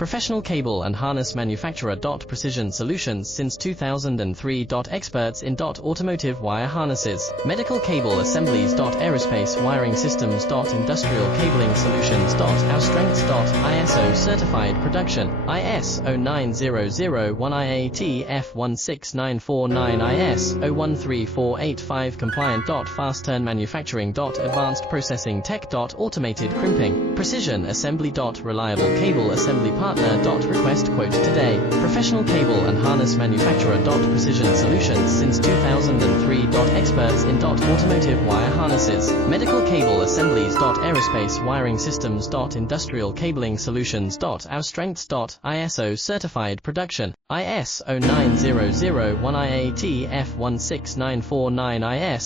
Professional cable and harness manufacturer. Precision Solutions since 2003. Experts in automotive wire harnesses, medical cable assemblies. Aerospace wiring systems. Industrial cabling solutions. Our strengths. ISO certified production, ISO 9001 IATF 16949 IS 013485 compliant. Fast turn manufacturing. Advanced processing tech. Automated crimping, precision assembly. Reliable cable assembly partner. Request quote today. Professional cable and harness manufacturer. Precision Solutions since 2003. Experts in automotive wire harnesses, medical cable assemblies. Aerospace wiring systems. Industrial cabling solutions. Our strengths. ISO certified production, ISO 9001 IATF 16949 IS